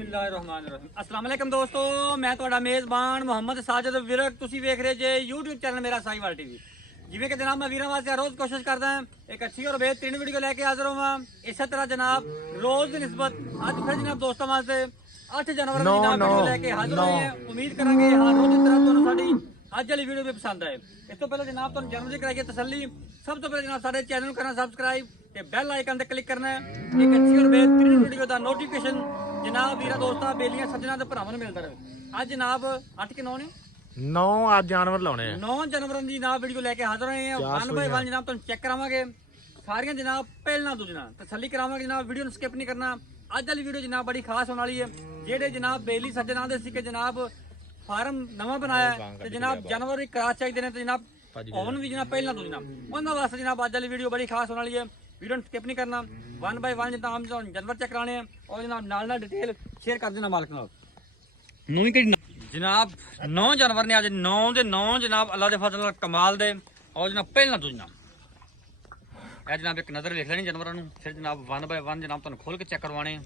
ਬਿਸਮਿल्लाहिर्रहमानिर्रहीम अस्सलाम वालेकुम दोस्तों, मैं ਤੁਹਾਡਾ ਮੇਜ਼ਬਾਨ ਮੁਹੰਮਦ ਸਾਜਦ ਵਿਰਕ। ਤੁਸੀਂ ਵੇਖ ਰਹੇ ਜੇ YouTube ਚੈਨਲ ਮੇਰਾ ਸਾਈਵਾਲ ਟੀਵੀ। ਜਿਵੇਂ ਕਿ ਜਨਾਬ ਮੈਂ ਵੀਰਾਂ ਵਾਸਤੇ ਰੋਜ਼ ਕੋਸ਼ਿਸ਼ ਕਰਦਾ ਹਾਂ ਇੱਕ ਅੱਛੀ ਔਰ ਬੇਹਤਰੀਨ ਵੀਡੀਓ ਲੈ ਕੇ ਹਾਜ਼ਰ ਹੋਵਾਂ। ਇਸੇ ਤਰ੍ਹਾਂ ਜਨਾਬ ਰੋਜ਼ ਦੀ ਨਿਸਬਤ ਅੱਜ ਫਿਰ ਜਨਾਬ ਦੋਸਤਾਂ ਵਾਸਤੇ 8 ਜਨਵਰੀ ਦੀ ਜਨਾਬ ਵੀਡੀਓ ਲੈ ਕੇ ਹਾਜ਼ਰ ਹੋਏ ਹਾਂ। ਉਮੀਦ ਕਰਾਂਗੇ ਹਰ ਰੋਜ਼ ਦੀ ਤਰ੍ਹਾਂ ਤੁਹਾਨੂੰ ਸਾਡੀ ਅੱਜ ਵਾਲੀ ਵੀਡੀਓ ਵੀ ਪਸੰਦ ਆਏ। ਇਸ ਤੋਂ ਪਹਿਲਾਂ ਜਨਾਬ ਤੁਹਾਨੂੰ ਜਨਮ ਦੀ ਕਰਾਈਏ ਤਸੱਲੀ। ਸਭ ਤੋਂ ਪਹਿਲਾਂ ਜਨਾਬ ਸਾਡੇ ਚੈਨਲ ਨੂੰ ਕਰਨਾ ਸਬਸਕ੍ਰਾਈਬ ਤੇ ਬੈਲ ਆਈਕਨ ਤੇ ਕਲਿੱਕ ਕਰਨਾ ਹੈ। ਇੱਕ ਅੱਛੀ ਔਰ ਬੇਹਤਰੀਨ ਵੀਡੀਓ ਦਾ ਨੋਟੀਫਿਕੇਸ਼ਨ ਜਨਾਬ ਵੀਰਾਂ ਦੋਸਤਾਂ ਬੇਲੀਆਂ ਸੱਜਣਾ ਤੇ ਭਰਾਵਾਂ ਨੂੰ ਮਿਲਦਾ ਰਹੇ। ਅੱਜ ਜਨਾਬ 8 ਕਿ 9 ਨੇ 9 ਅੱਜ ਜਾਨਵਰ ਲਾਉਣੇ ਆ 9 ਜਨਵਰੀ ਦੀ ਜਨਾਬ ਵੀਡੀਓ ਲੈ ਕੇ ਹਾਜ਼ਰ ਹੋਏ ਆ। 1 ਬਾਈ 1 ਜਨਾਬ ਤੁਹਾਨੂੰ ਚੈੱਕ ਕਰਾਵਾਂਗੇ ਸਾਰੀਆਂ ਜਨਾਬ ਪਹਿਲਾਂ ਤੋਂ ਜਨਾਬ ਤਸੱਲੀ ਕਰਾਵਾਂਗੇ ਜਨਾਬ। ਵੀਡੀਓ ਨੂੰ ਸਕਿਪ ਨਹੀਂ ਕਰਨਾ। ਅੱਜ ਵਾਲੀ ਵੀਡੀਓ ਜਨਾਬ ਬੜੀ ਖਾਸ ਹੋਣ ਵਾਲੀ ਹੈ। ਜਿਹੜੇ ਜਨਾਬ ਬੇਲੀ ਸੱਜਣਾ ਦੇ ਸੀ ਕਿ ਜਨਾਬ ਫਾਰਮ ਨਵਾਂ ਬਣਾਇਆ ਤੇ ਜਨਾਬ ਜਨਵਰੀ ਕਰਾ ਚਾਹੀਦੇ ਨੇ ਤੇ ਜਨਾਬ ਹੁਣ ਵੀ ਜਨਾਬ ਪਹਿਲਾਂ ਤੋਂ ਜਨਾਬ ਉਹਨਾਂ ਵਾਸਤੇ ਜਨਾਬ ਅੱਜ ਵਾਲੀ ਵੀਡੀਓ ਬੜੀ ਖਾਸ ਹੋਣ ਵਾਲੀ ਹੈ। ਵੀਡੀਓ ਨੂੰ ਸਕਿਪ ਨਹੀਂ ਕਰਨਾ। 1 ਬਾਈ 1 ਜਨਾਬ ਜਾਨਵਰ ਚੈੱਕ ਕਰਾਣੇ ਆ ਔਰ ਜਨਾਬ ਨਾਲ ਡਿਟੇਲ ਸ਼ੇਅਰ ਕਰ ਦੇਣਾ ਮਾਲਕ ਨਾਲ। ਨੂੰ ਹੀ ਕਿਹੜੀ ਜਨਾਬ 9 ਜਾਨਵਰ ਨੇ ਅੱਜ 9 ਦੇ 9 ਜਨਾਬ ਅੱਲਾ ਦੇ ਫਜ਼ਲ ਨਾਲ ਕਮਾਲ ਦੇ ਔਰ ਜਨਾਬ ਪਹਿਲਾਂ ਤੋਂ ਜਨਾਬ ਇਹ ਜਨਾਬ ਇੱਕ ਨਜ਼ਰ ਵੇਖ ਲੈਣੀ ਜਾਨਵਰਾਂ ਨੂੰ। ਫਿਰ ਜਨਾਬ 1 ਬਾਈ 1 ਜਨਾਬ ਤੁਹਾਨੂੰ ਖੋਲ ਕੇ ਚੈੱਕ ਕਰਵਾਣੇ ਆ।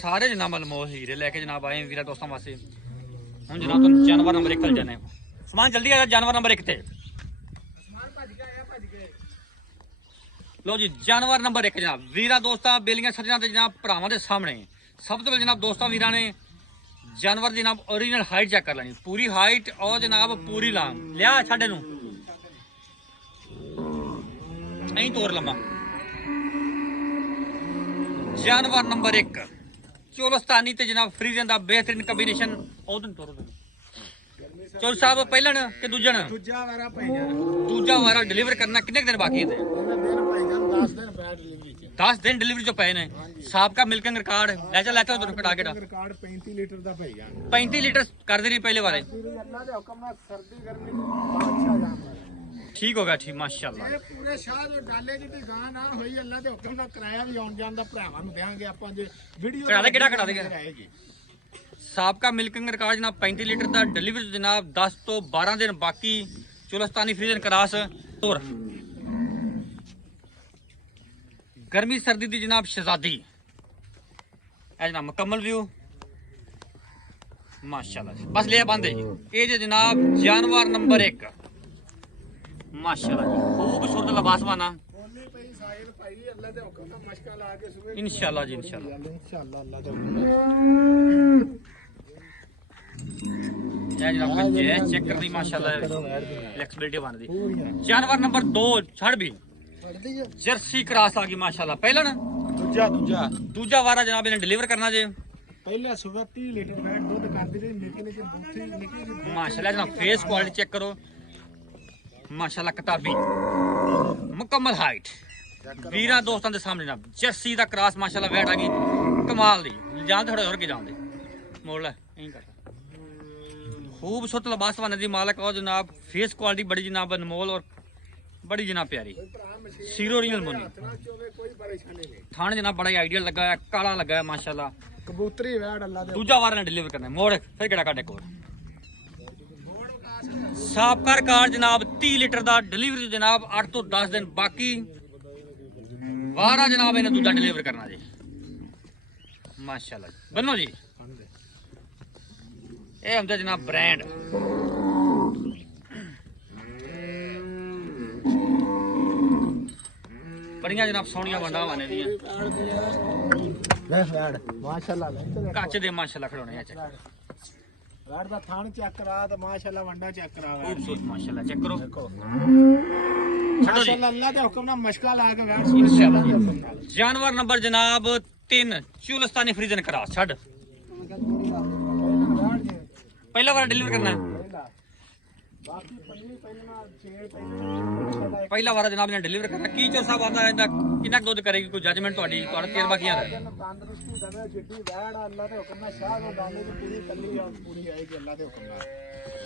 ਸਾਰੇ ਜਨਾਬ ਅਲਮੋਸ ਹੀਰੇ ਲੈ ਕੇ ਜਨਾਬ ਆਏ ਵੀਰਾਂ ਦੋਸਤਾਂ ਵਾਸਤੇ। ਹੁਣ ਜਨਾਬ ਤੁਹਾਨੂੰ ਜਾਨਵਰ ਨੰਬਰ 1 ਜਾਣੇ ਸਮਾਨ ਜਲਦੀ ਆ ਜਾਨਵਰ ਨੰਬਰ 1 ਤੇ ਲੋ ਜੀ। ਜਾਨਵਰ ਨੰਬਰ 1 ਜਨਾਬ ਵੀਰਾਂ ਦੋਸਤਾਂ ਬੇਲੀਆਂ ਸੱਜਣਾ ਤੇ ਜਨਾਬ ਭਰਾਵਾਂ ਦੇ ਸਾਹਮਣੇ ਸਭ ਤੋਂ ਪਹਿਲਾਂ ਜਨਾਬ ਦੋਸਤਾਂ ਵੀਰਾਂ ਨੇ ਜਾਨਵਰ ਦੀ ਜਨਾਬ ओरिजिनल हाइट चेक कर लेनी। पूरी हाइट और जनाब पूरी लांग लिया छाडे नू नहीं तोर लम्मा। जानवर नंबर 1 चोलस्तानी ते जनाब फ्रीजन दा बेहतरीन कॉम्बिनेशन। ओदन तोर चोल साहब पहलन के दूजन दूजा वारा डिलीवर करना कितने दिन बाकी है? 10 दिन डिलीवरी जो पे ने साहब का मिल्किंग रिकॉर्ड ले चल लेते हो कटा के रिकॉर्ड 35 लीटर दा भई जान 35 लीटर कर दे रही पहले वाले। अल्लाह दे हुक्म नाल सर्दी गर्मी बादशाह जान ठीक होगा ठीक माशाल्लाह। ਇਹ ਪੂਰੇ ਸ਼ਾਹ ਦੇ ਡਾਲੇ ਦੀ ਗਾਂ ਨਾ ਹੋਈ ਅੱਲਾ ਦੇ ਹੁਕਮ ਨਾਲ ਕਿਰਾਇਆ ਵੀ ਆਉਣ ਜਾਣ ਦਾ ਭਰਾਵਾਂ ਨੂੰ ਦੇਾਂਗੇ ਆਪਾਂ ਜੇ ਵੀਡੀਓ ਕਰਾ ਦੇ ਕਿਹੜਾ ਕਰਾ ਦੇਗਾ ਸਾਬਕਾ ਮਿਲਕਿੰਗ ਰਿਕਾਰਡ ਜਨਾਬ 35 ਲੀਟਰ ਦਾ ਡਿਲੀਵਰੀ ਜਨਾਬ 10 ਤੋਂ 12 ਦਿਨ ਬਾਕੀ ਚੁਲਸਤਾਨੀ ਫਰੀਜ਼ਨ ਕਰਾਸ ਤੋਰ गर्मी सर्दी दी जनाब शहजादी है जनाब मुकम्मल व्यू माशाल्लाह। बस लिया बंद है ये जो जनाब जानवर नंबर 1 माशाल्लाह जी खूबसूरत लिबास वाना इंशाल्लाह जी इंशाल्लाह अल्लाह दे हुक्म ये जनाब गंजेश चेक कर दी माशाल्लाह फ्लेक्सिबिलिटी बन दी। जानवर नंबर 2 छड़ भी जर्सी क्रॉस आ गई माशाल्लाह। पहला ना दूजा वारा जनाब इन्हें डिलीवर करना जे पहले सुबह 30 लीटर बैठ दूध कर दी निकली माशाल्लाह जनाब फेस क्वालिटी चेक करो माशाल्लाह किताबी मुकम्मल हाइट वीरा दोस्तों के सामने जनाब जर्सी दा क्रॉस माशाल्लाह बैठ आ गई कमाल दी जान थोड़ा और के जान दे मोड़ ले यहीं कर खूबसूरत लिबास वाले दी मालिक और जनाब फेस क्वालिटी बड़ी जनाब अनमोल और बड़ी जनाब प्यारी सीरो ओरिजिनल मुन्नी कोई परेशानी नहीं। थाने जनाब बड़ा आइडियल लगा है काला लगा है माशाल्लाह। कबूतरी वैड अल्लाह दे दूजा वार ने डिलीवर करना है मोड़ फिर केड़ा काटे कोर साबका रिकॉर्ड जनाब 30 लीटर दा डिलीवरी जनाब 8 तो 10 दिन बाकी वारा जनाब इन्हें दूजा डिलीवर करना जी माशाल्लाह। बनो जी ये हमदा जनाब ब्रांड बड़ियां जनाब सोहनियां वंडा वाने दी माशाल्लाह कच दे माशाल्लाह खड़ोने चेक वैड दा थान चेक करा ते माशाल्लाह वंडा चेक करा खूबसूरत माशाल्लाह चेक करो माशाल्लाह अल्लाह दे हुक्म नाल मशका ला के वैड इंशाल्लाह जी। जानवर नंबर जनाब 3 चुलस्तानी फ्रीजन करा छड़ पहला वाला डिलीवर करना है पहला वारा जनाब ने डिलीवर करना की चो साहब आता है कितना दूध करेगी कोई जजमेंट ਤੁਹਾਡੀ ਤੁਹਾਡਾ ਤਜਰਬਾ ਕੀ ਆਦਾ तंदुरुस्ती दवे जिड्डी वैड अल्लाह दे हुक्म नाल शाह दा डाले दी पूरी कल्ली पूरी आएगी अल्लाह दे हुक्म नाल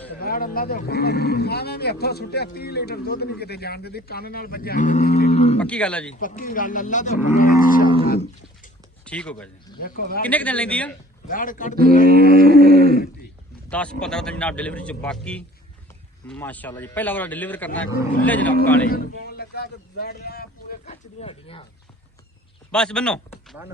ते वैड अल्लाह दे हुक्म नाल आवे भी हथों सुट्टिया 30 लीटर दुੱਧ नहीं किते जान देदी ਕੰਨ ਨਾਲ ਵੱਜਿਆ 30 लीटर ਪੱਕੀ ਗੱਲ ਹੈ ਜੀ पक्की गल अल्लाह दे हुक्म नाल इंशाअल्लाह ठीक होगा जी। देखो किन्ने दिन लेंदी है वैड कट दे 10-15 दिन जनाब डिलीवरी च बाकी माशाल्लाह जी। पहला वाला डिलीवर करना है खुले जनाब काले लगा ते वैड पूरे कच्च दी हड्डियां बस बनो बन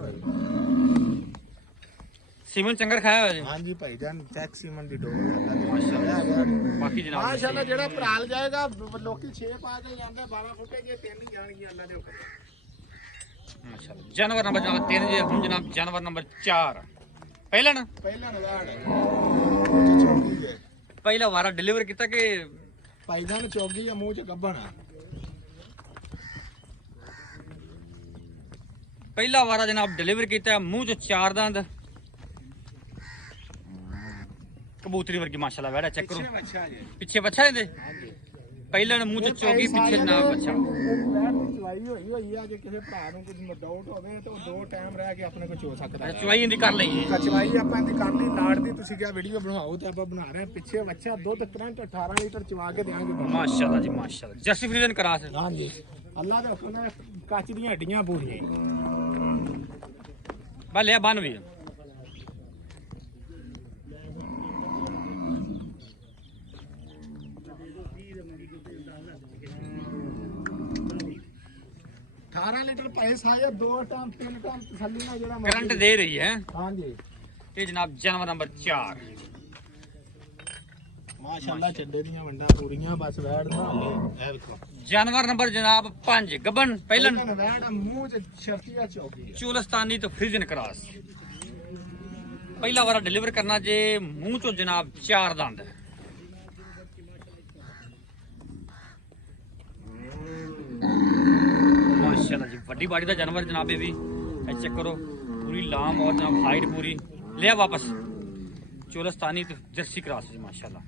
ਸੀਮਨ ਚੰਗਾ ਖਾਇਆ ਹੋਇਆ ਜੀ ਹਾਂਜੀ ਭਾਈ ਜਾਨ ਚੈੱਕ ਸੀਮਨ ਦੀ ਡੋਰ ਕਰਦਾ ਜੀ ਬਾਕੀ ਜਨਾਬ ਮਾਸ਼ਾਅੱਲਾ ਜਿਹੜਾ ਭਰਾਲ ਜਾਏਗਾ ਲੋਕੀ 6 ਪਾ ਕੇ ਜਾਂਦੇ 12 ਫੁੱਟੇ ਜੇ 3 ਹੀ ਜਾਣਗੇ ਅੱਲਾ ਦੇ ਹੁਕਮ ਮਾਸ਼ਾਅੱਲਾ ਜਾਨਵਰ ਨੰਬਰ ਜਨਾਬ 3 ਜੇ ਹੁਣ ਜਨਾਬ ਜਾਨਵਰ ਨੰਬਰ 4 ਪਹਿਲਾ ਨਾ ਪਹਿਲਾ ਨਵਾੜ ਚੌਕੀ ਹੈ ਪਹਿਲਾ ਵਾਰਾ ਡਿਲੀਵਰ ਕੀਤਾ ਕਿ ਭਾਈ ਜਾਨ ਚੌਕੀ ਆ ਮੂੰਹ ਚ ਗੱਬਣ ਪਹਿਲਾ ਵਾਰਾ ਜਨਾਬ ਡਿਲੀਵਰ ਕੀਤਾ ਮੂੰਹ ਚ 4 ਦੰਦ ਕਬੂਤਰੀ ਵਰਗੀ ਮਾਸ਼ਾਅੱਲਾ ਵੈੜਾ ਚੈੱਕ ਕਰੋ ਅੱਛਾ ਜੀ ਪਿੱਛੇ ਬੱਚਾ ਇਹਦੇ ਹਾਂਜੀ ਪਹਿਲਾਂ ਨੂੰ ਮੂੰਹ ਚ ਚੋਗੀ ਪਿੱਛੇ ਜਨਾਬ ਬੱਚਾ ਵੈੜ ਦੀ ਚਵਾਈ ਹੋਈ ਆ ਜੇ ਕਿਸੇ ਭਰਾ ਨੂੰ ਕੁਝ ਡਾਊਟ ਹੋਵੇ ਤਾਂ ਉਹ 2 ਟਾਈਮ ਰਹਿ ਕੇ ਆਪਣੇ ਕੋਲ ਚੋ ਸਕਦਾ ਹੈ ਚਵਾਈ ਇਹਦੀ ਕਰ ਲਈਏ ਕਚਵਾਈ ਆਪਾਂ ਇਹਦੀ ਕਰ ਲਈ ਲਾੜ ਦੀ ਤੁਸੀਂ ਕਿਹਾ ਵੀਡੀਓ ਬਣਾਓ ਤੇ ਆਪਾਂ ਬਣਾ ਰਹੇ ਹਾਂ ਪਿੱਛੇ ਬੱਚਾ ਦੁੱਧ ਕਰੰਟ 18 ਲੀਟਰ ਚਵਾ ਕੇ ਦੇਾਂਗੇ ਮਾਸ਼ਾਅੱਲਾ ਜੀ ਮਾਸ਼ਾਅੱਲਾ ਜਰਸੀ ਫਰੀਜ਼ਨ ਕਰਾ ਸੇ ਹਾਂਜੀ ਅੱਲਾ ਦੇ ਹੁਕਮ ਨਾਲ ਕੱਚ ਦੀਆਂ ਹੱਡੀਆਂ ਪੂਰੀਆਂ ਬੱਲੇ ਬਨ ਵੀ 18 ਲੀਟਰ ਭਾਈ ਸਾਇਆ 2 ਟਾਈਮ 3 ਟਾਈਮ ਤਸੱਲੀ ਨਾਲ ਜਿਹੜਾ ਕਰੰਟ ਦੇ ਰਹੀ ਹੈ ਹਾਂਜੀ ਇਹ ਜਨਾਬ ਜਾਨਵਰ ਨੰਬਰ 4 ਮਾਸ਼ਾਅੱਲਾ ਚੱਡੇ ਦੀਆਂ ਵੰਡਾਂ ਪੂਰੀਆਂ ਬਸ ਵੈੜ ਨਾ ਹਲੇ ਇਹ ਵੇਖੋ ਜਾਨਵਰ ਨੰਬਰ ਜਨਾਬ 5 ਗੱਬਨ ਪਹਿਲਨ ਵੈੜ ਮੂੰਹ ਚ ਸ਼ਰਤੀਆ ਚੌਕੀ ਹੈ ਚੂਲਸਤਾਨੀ ਤੋਂ ਫਰੀਜ਼ਨ ਕਰਾਸ ਪਹਿਲਾ ਵਾਰਾ ਡਿਲੀਵਰ ਕਰਨਾ ਜੇ ਮੂੰਹ ਚੋਂ ਜਨਾਬ 4 ਦੰਦ ਮਾਸ਼ਾਅੱਲਾ ਜੀ ਵੱਡੀ ਬਾੜੀ ਦਾ ਜਾਨਵਰ ਜਨਾਬ ਇਹ ਵੀ ਚੈੱਕ ਕਰੋ ਪੂਰੀ ਲਾਮ ਔਰ ਜਨਾਬ ਹਾਈਟ ਪੂਰੀ ਲਿਆ ਵਾਪਸ ਚੂਲਸਤਾਨੀ ਤੋਂ ਜਰਸੀ ਕਰਾਸ ਜੀ ਮਾਸ਼ਾਅੱਲਾ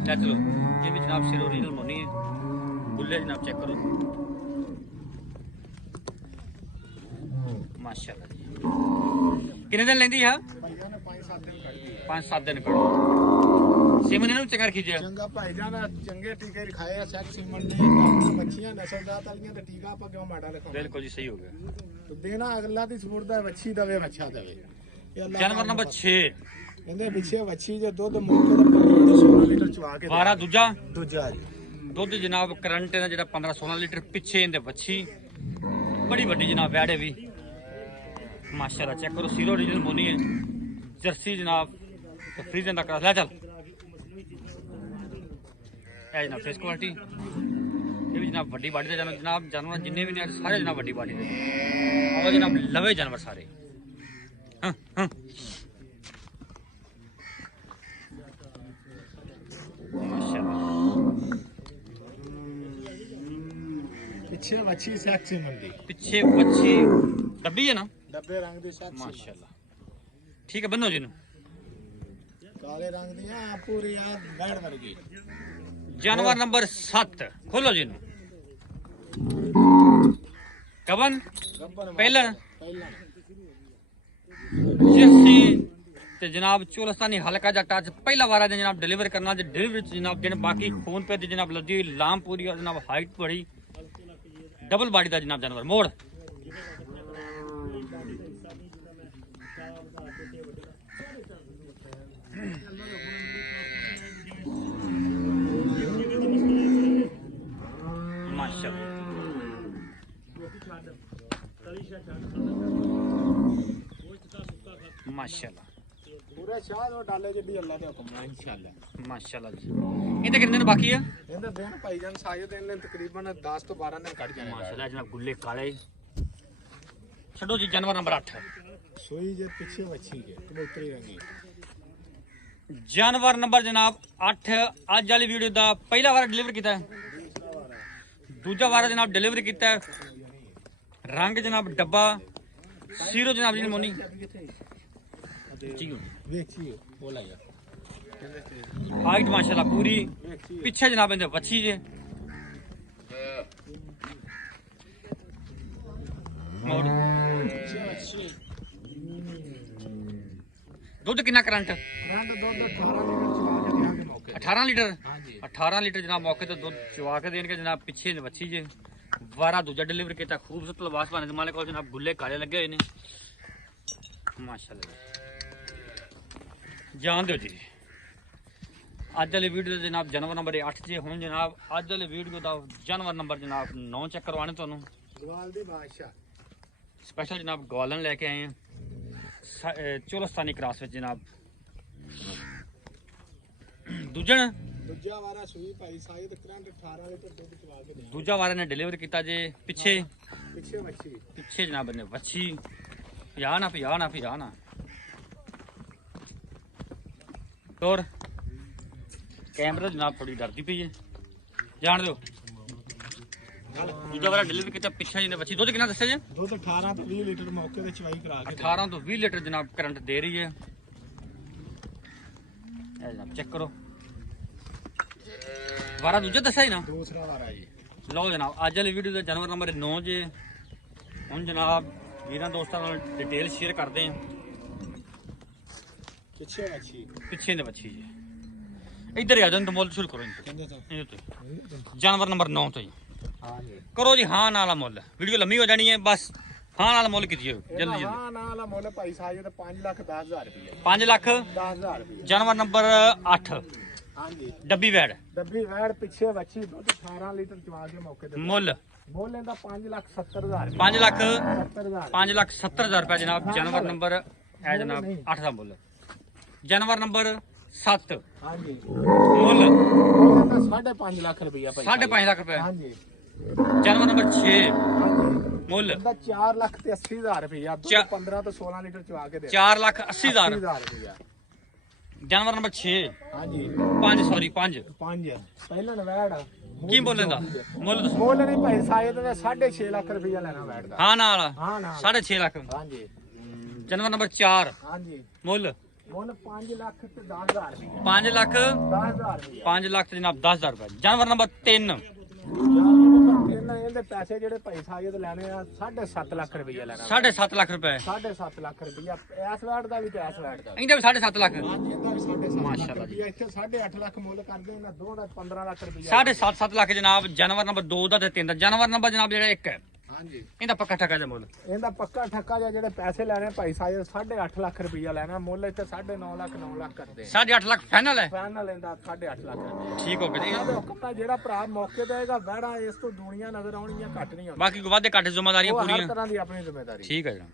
चलो ये भी जनाब सिर ओरिजिनल मोनी है बुल्ले जनाब चेक करो माशाल्लाह जी कितने दिन लेंदी है ਭਾਈਆਂ ਨੇ 5-7 ਦਿਨ ਕੱਢ ਦਿੱਤੇ 5-7 दिन करो सीमन ने चंगा खींचे ਚੰਗਾ ਭਾਈਜਾਨ ਚੰਗੇ ਟੀਕੇ ਰਖਾਏ ਆ ਸੈਕ ਸੀਮਨ ਨੇ ਮੱਛੀਆਂ ਨਸਲਦਾਰ ਵਾਲੀਆਂ ਤੇ ਟੀਕਾ ਆਪਾਂ ਕਿਉਂ ਮਾੜਾ ਲਿਖਾਉਂਦੇ बिल्कुल जी सही हो गया ਤੇ ਦੇਣਾ ਅਗਲਾ ਦੀ ਸਪੋਰਟ ਦਾ ਵੱਛੀ ਦਵੇ ਮੱਛਾ ਦਵੇ ਇਹ ਅੱਲਾ जानवर नंबर 6 ਕਹਿੰਦੇ ਪਿੱਛੇ ਵੱਛੀ ਜੇ ਦੁੱਧ ਮੌਕੇ ਦਾ 16 ਲੀਟਰ ਚਵਾ ਕੇ वारा दूजा ਦੂਜਾ ਜੀ ਦੁੱਧ ਜਨਾਬ ਕਰੰਟ ਦਾ ਜਿਹੜਾ 15-16 ਲੀਟਰ ਪਿੱਛੇ ਇਹਦੇ ਵੱਛੀ ਬੜੀ ਵੱਡੀ ਜਨਾਬ ਵੈੜੇ ਵੀ ਮਾਸ਼ਾਅੱਲਾ ਚੈੱਕ ਕਰੋ ਸੀਰੋ ਓਰੀਜਨਲ ਮੋਨੀ ਹੈ ਜਰਸੀ ਜਨਾਬ ਫਰੀਜ਼ਨ ਦਾ ਕਰਾ ਲੈ ਚੱਲ ਇਹ ਜਨਾਬ ਫੇਸ ਕੁਆਲਿਟੀ ਇਹ ਵੀ ਜਨਾਬ ਵੱਡੀ ਬਾਡੀ ਦਾ ਜਨਾਬ ਜਾਨਵਰ ਜਿੰਨੇ ਵੀ ਨੇ ਸਾਰੇ ਜਨਾਬ ਵੱਡੀ ਬਾਡੀ ਦੇ ਉਹ ਜਨਾਬ ਲਵੇ ਜਾਨਵਰ ਸਾਰੇ ਹਾਂ ਹਾਂ ਪਿੱਛੇ ਵੱਛੀ ਸੈਕ ਸੀਮਨ ਦੀ ਪਿੱਛੇ ਬੱਚੀ ਡੱਬੀ ਹੈ ਨਾ ਡੱਬੇ ਰੰਗ ਦੀ ਸੈਕ ਸੀਮਨ ਮਾਸ਼ਾਅੱਲਾ ਠੀਕ ਹੈ ਬੰਨੋ ਜੀ ਨੂੰ ਕਾਲੇ ਰੰਗ ਦੀ ਆ ਪੂਰੀ ਆ ਵੈੜ ਵਰਗੀ ਜਾਨਵਰ ਨੰਬਰ 7 ਖੋਲੋ ਜੀ ਨੂੰ ਕਬਨ ਗੱਬਰ ਪਹਿਲਾ ਪਹਿਲਾਂ ਜਰਸੀ ਤੇ ਜਨਾਬ ਚੋਲਸਤਾਨੀ ਹਲਕਾ ਜਿਹਾ ਟੱਚ ਪਹਿਲਾ ਵਾਰਾ ਦੇ ਜਨਾਬ ਡਿਲੀਵਰ ਕਰਨਾ ਤੇ ਡਿਲੀਵਰੀ ਚ ਜਨਾਬ ਜਿਹਨੇ ਬਾਕੀ ਖੂਨ ਪੇ ਦੀ ਜਨਾਬ ਲੱਦੀ ਹੋਈ ਲਾਮ ਪੂਰੀ ਔਰ ਜਨਾਬ ਹਾਈਟ ਬੜੀ ਡਬਲ ਬਾਡੀ ਦਾ ਜਨਾਬ ਜਾਨਵਰ ਮੋੜ ਮਾਸ਼ਾਅੱਲਾ ਮਾਸ਼ਾਅੱਲਾ ਪੂਰੇ ਸ਼ਾਹ ਉਹ ਡਾਲੇ ਜਿੱਡੀ ਅੱਲਾ ਦੇ ਹੁਕਮ ਨਾਲ ਇਨਸ਼ਾਅੱਲਾ ਮਾਸ਼ਾਅੱਲਾ ਜੀ ਇਹਦੇ ਕਿੰਨੇ ਦਿਨ ਬਾਕੀ ਆ ਇਹਦਾ ਦਿਨ ਭਾਈਜਾਨ ਸਾਜੇ ਦਿਨ ਨੇ ਤਕਰੀਬਨ 10 ਤੋਂ 12 ਦਿਨ ਕੱਢ ਜਾਣੇ ਮਾਸ਼ਾਅੱਲਾ ਜਨਾਬ ਗੁੱਲੇ ਕਾਲੇ ਛੱਡੋ ਜੀ ਜਾਨਵਰ ਨੰਬਰ 8 ਸੋਈ ਜੇ ਪਿੱਛੇ ਵੱਛੀ ਕੇ ਕਬੂਤਰੀ ਰੰਗੀ ਜਾਨਵਰ ਨੰਬਰ ਜਨਾਬ 8 ਅੱਜ ਵਾਲੀ ਵੀਡੀਓ ਦਾ ਪਹਿਲਾ ਵਾਰ ਡਿਲੀਵਰ ਕੀਤਾ ਹੈ ਦੂਜਾ ਵਾਰ ਜਨਾਬ ਡਿਲੀਵਰ ਕੀਤਾ ਹੈ ਰੰਗ ਜਨਾਬ ਡੱਬਾ ਸੀਰੋ ਜਨਾਬ ਜੀ ਮੋਨੀ ਜੀ ਵੇਖੀ ਬੋਲਾ ਯਾਰ ਹਾਈਟ ਮਾਸ਼ਾਅੱਲਾ ਪੂਰੀ ਪਿੱਛੇ ਜਨਾਬ ਇਹਦੇ ਵੱਛੀ ਜੇ ਮੋੜ ਦੁੱਧ ਕਿੰਨਾ ਕਰੰਟ ਰੰਗ ਦੁੱਧ 18 ਲੀਟਰ ਚਵਾ 18 ਲੀਟਰ 18 ਕੇ ਦਿਆਂਗੇ ਮੌਕੇ ਲੀਟਰ ਜਨਾਬ ਮੌਕੇ ਤੇ ਦੁੱਧ ਚਵਾ ਕੇ ਦੇਣਗੇ ਜਨਾਬ ਪਿੱਛੇ ਦੇ ਵੱਛੀ ਜੇ ਵਾਰਾ ਦੂਜਾ ਡਿਲੀਵਰ ਕੀਤਾ ਖੂਬਸੂਰਤ ਲਵਾਸ ਪਾਣੇ ਦੇ ਮਾਲੇ ਕੋਲ ਜਨਾਬ ਗੁੱਲੇ ਕਾਲੇ ਲੱਗੇ ਹੋਏ ਨੇ ਮਾਸ਼ਾਅੱਲਾ ਜਾਣ ਦਿਓ ਜੀ ਅੱਜ ਵਾਲੀ ਵੀਡੀਓ ਦਾ ਜਨਾਬ ਜਾਨਵਰ ਨੰਬਰ 8 ਜੇ ਹੁਣ ਜਨਾਬ ਅੱਜ ਵਾਲੀ ਵੀਡੀਓ ਦਾ ਜਾਨਵਰ ਨੰਬਰ ਜਨਾਬ 9 ਚੈੱਕ ਕਰਵਾਣੇ ਤੁਹਾਨੂੰ ਗਵਾਲ ਦੀ ਬਾਦਸ਼ਾਹ ਸਪੈਸ਼ਲ ਜਨਾਬ ਗਵਾਲਨ ਲੈ ਕੇ ਆਏ ਆ ਚੋਲਸਤਾਨੀ ਕ੍ਰਾਸ ਵਿੱਚ ਜਨਾਬ। ਦੂਜਣ ਦੂਜਾ ਵਾਰਾ ਸੂਈ ਭਾਈ ਸਾਈਦ ਕਰੰਟ 18 ਲੀਟਰ ਦੁੱਧ ਚਵਾ ਕੇ ਦੇ। ਦੂਜਾ ਵਾਰ ਨੇ ਡਿਲੀਵਰ ਕੀਤਾ ਜੇ ਪਿੱਛੇ ਪਿੱਛੇ ਜਨਾਬ ਨੇ ਵੱਛੀ 50 ਨਾ ਹੋਰ ਕੈਮਰਾ ਜਨਾਬ ਥੋੜੀ ਡਰਦੀ ਪਈ ਹੈ ਜਾਣ ਦਿਓ। ਦੂਜਾ ਵਾਰ ਡਿਲੀਵਰ ਕੀਤਾ ਪਿੱਛੇ ਜੀ ਨੇ ਵੱਛੀ। ਦੁੱਧ ਕਿੰਨਾ ਦੱਸਿਆ ਜੀ? ਦੁੱਧ 18 ਤੋਂ 20 ਲੀਟਰ ਮੌਕੇ ਤੇ ਚਵਾਈ ਕਰਾ ਕੇ 18 ਤੋਂ 20 ਲੀਟਰ ਜਨਾਬ ਕਰੰਟ ਦੇ ਰਹੀ ਹੈ। ਇਹ ਜਨਾਬ ਚੈੱਕ ਕਰੋ। ਵਾਰਾ ਦੂਜਾ ਦੱਸਿਆ ਹੀ ਨਾ। ਦੂਸਰਾ ਵਾਰਾ ਜੀ। ਲਓ ਜਨਾਬ ਅੱਜ ਵਾਲੀ ਵੀਡੀਓ ਦਾ ਜਾਨਵਰ ਨੰਬਰ 9 ਜੇ। ਹੁਣ ਜਨਾਬ ਵੀਰਾਂ ਦੋਸਤਾਂ ਨਾਲ ਡਿਟੇਲ ਸ਼ੇਅਰ ਕਰਦੇ ਹਾਂ। ਪਿੱਛੇ ਦੇ ਵੱਛੀ ਜੀ। ਇੱਧਰ ਆ ਜਾਓ ਮੁੱਲ ਸ਼ੁਰੂ ਕਰੋ ਇਹਦੇ ਤੋਂ। ਜਾਨਵਰ ਨੰਬਰ 9 ਤੋਂ ਜੀ ਕਰੋ ਜੀ ਹਾਂ ਨਾਲ ਮੁੱਲ। ਵੀਡੀਓ ਲੰਮੀ ਹੋ ਜਾਣੀ ਹੈ ਬਸ ਹਾਂ ਨਾਲ ਮੁੱਲ ਕੀਤੀ ਜਲਦੀ ਜਲਦੀ। ਹਾਂ ਨਾਲ ਮੁੱਲ ਭਾਈ ਸਾਹਿਬ ਤੇ 5,10,000 ਰੁਪਏ। 5,10,000 ਰੁਪਏ। ਜਾਨਵਰ ਨੰਬਰ 8 ਹਾਂਜੀ ਡੱਬੀ ਵੈੜ ਪਿੱਛੇ ਵੱਛੀ ਦੁੱਧ 18 ਲੀਟਰ ਚਵਾ ਕੇ ਮੌਕੇ ਤੇ ਮੁੱਲ ਇਹਦਾ 5,70,000 5,70,000 ਰੁਪਏ ਜਨਾਬ। ਜਾਨਵਰ ਨੰਬਰ ਹੈ ਜਨਾਬ 8 ਦਾ ਮੁੱਲ। ਜਾਨਵਰ ਨੰਬਰ 7 ਹਾਂਜੀ ਮੁੱਲ ਇਹਦਾ 5.5 ਲੱਖ ਰੁਪਇਆ ਭਾਈ 5.5 ਲੱਖ ਰੁਪਏ। ਹਾਂਜੀ ਜਾਨਵਰ ਨੰਬਰ 6 ਹਾਂਜੀ ਮੁੱਲ ਇਹਦਾ 4,80,000 ਰੁਪਇਆ ਦੁੱਧ 15 ਤੋਂ 16 ਲੀਟਰ ਚਵਾ ਕੇ ਦੇ 4,80,000 ਰੁਪਇਆ। ਜਾਨਵਰ ਨੰਬਰ 6 ਹਾਂਜੀ 5 ਸੌਰੀ 5 5 ਪਹਿਲਾਂ ਨਵੈੜ ਕੀ ਬੋਲਣ ਦਾ ਮੁੱਲ ਦੱਸੋ। ਮੁੱਲ ਨਹੀਂ ਭਾਈ ਸਾਹਿਬ ਦਾ 6.5 ਲੱਖ ਰੁਪਇਆ ਲੈਣਾ ਵੈੜ ਦਾ। ਹਾਂ ਨਾਲ ਹਾਂ ਨਾਲ 6.5 ਲੱਖ। ਹਾਂਜੀ ਜਾਨਵਰ ਨੰਬਰ 4 ਹਾਂਜੀ ਮੁੱਲ ਮੁੱਲ 5 ਲੱਖ ਤੇ 10,000 ਰੁਪਇਆ। 5 ਲੱਖ 10,000 ਰੁਪਇਆ। 5 ਲੱਖ ਤੇ ਜਨਾਬ 10,000 ਰੁਪਏ। ਜਾਨਵਰ ਨੰਬਰ 3 ਇਹਦੇ ਪੈਸੇ ਜਿਹੜੇ ਭਾਈ ਸਾਹਿਬ ਦੇ ਲੈਣੇ ਆ 7.5 ਲੱਖ ਰੁਪਇਆ ਲੈਣਾ। 7.5 ਲੱਖ ਰੁਪਏ। 7.5 ਲੱਖ ਰੁਪਇਆ ਇਸ ਵੈਟ ਦਾ ਵੀ ਤੇ ਇਸ ਵੈਟ ਦਾ ਵੀ। ਇਹਦਾ ਵੀ 7.5 ਲੱਖ। ਹਾਂਜੀ ਇਹਦਾ ਵੀ 7.5 ਮਾਸ਼ਾਅੱਲਾ ਲੱਖ ਰੁਪਇਆ। ਇੱਥੇ 8.5 ਲੱਖ ਮੁੱਲ ਕਰਦੇ ਇਹਨਾਂ ਦੋ ਦਾ 15 ਲੱਖ ਰੁਪਇਆ। 7.5 ਲੱਖ ਜਨਾਬ ਜਾਨਵਰ ਨੰਬਰ 2 ਦਾ ਤੇ 3 ਦਾ। ਜਾਨਵਰ ਨੰਬਰ ਜਨਾਬ ਜਿਹੜਾ 1 ਹੈ ਹਾਂਜੀ ਇਹਦਾ ਪੱਕਾ ਠੱਕਾ ਦਾ ਮੁੱਲ। ਇਹਦਾ ਪੱਕਾ ਠੱਕਾ ਜਾਂ ਜਿਹੜੇ ਪੈਸੇ ਲੈਣੇ ਭਾਈ ਸਾਹਿਬ 8.5 ਲੱਖ ਰੁਪਇਆ ਲੈਣਾ। ਮੁੱਲ ਇੱਥੇ 9.5 ਲੱਖ 9 ਲੱਖ ਕਰਦੇ 8.5 ਲੱਖ ਫਾਈਨਲ ਹੈ। ਫਾਈਨਲ ਇਹਦਾ 8.5 ਲੱਖ ਰੁਪਇਆ। ਠੀਕ ਹੋ ਗਿਆ ਇਹਨਾਂ ਦੇ ਹੁਕਮ ਨਾਲ ਜਿਹੜਾ ਭਰਾ ਮੌਕੇ ਤੇ ਆਏਗਾ ਵੈੜਾ ਇਸ ਤੋਂ ਦੁਨੀਆ ਨਜ਼ਰ ਆਉਣਗੀਆਂ ਘੱਟ ਨਹੀਂ ਹੋਣੀ। ਬਾਕੀ ਵਾਧੇ ਘੱਟ ਜ਼ਿੰਮੇਵਾਰੀਆਂ ਉਹ ਹਰ ਪੂਰੀਆਂ। ਤਰ੍ਹਾਂ ਦੀ ਆਪਣੀ ਜ਼ਿੰਮੇਵਾਰੀ। ਠੀਕ ਹੈ ਜਨਾਬ।